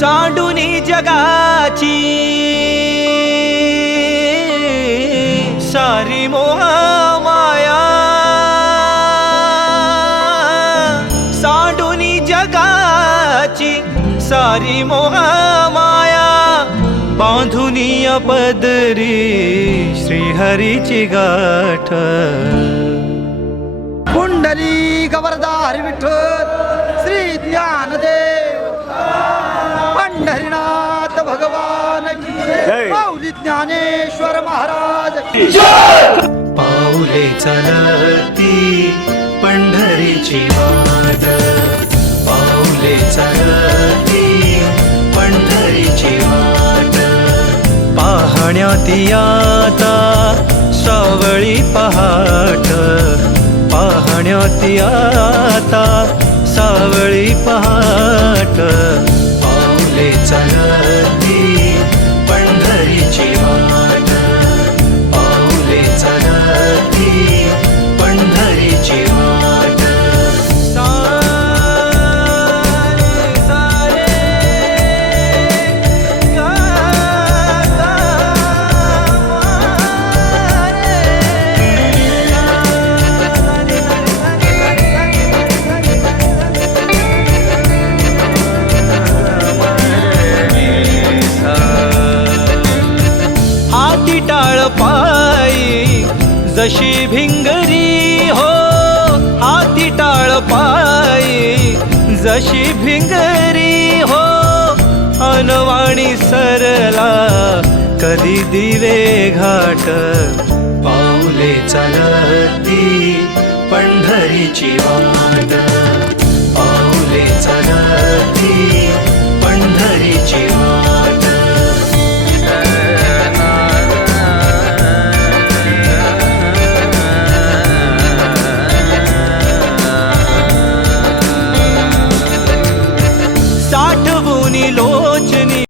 सांडूनी जगाची सारी मोह माया, सांडूनी जगाची सारी मोह माया, बांधुनी पदरी श्रीहरीची गाठ. पुंडलिक वरदारी विठ्ठल श्री ज्ञानदेव पंढरीनाथ भगवान की जय. माऊली ज्ञानेश्वर महाराज की जय. पाऊले चलती पंढरीची वाट, पाऊले चलती पंढरीची वाट, पाहण्यात आता सावळी पहाट, पाहण्यात आता सावळी पहाट. पाऊले चलती पंढरीची वाट, पाऊले चलती पंढरीची वाट. सारे सारे गा गा हाती टाळ पायी जशी भिंगरी हो, हाती टाळ पायी जशी भिंगरी हो, अनवाणी सरला कधी दिवे घाट. पाऊले चलती पंढरीची वाट, पाऊले चलती पंढरीची वाट. साठवून लोचनी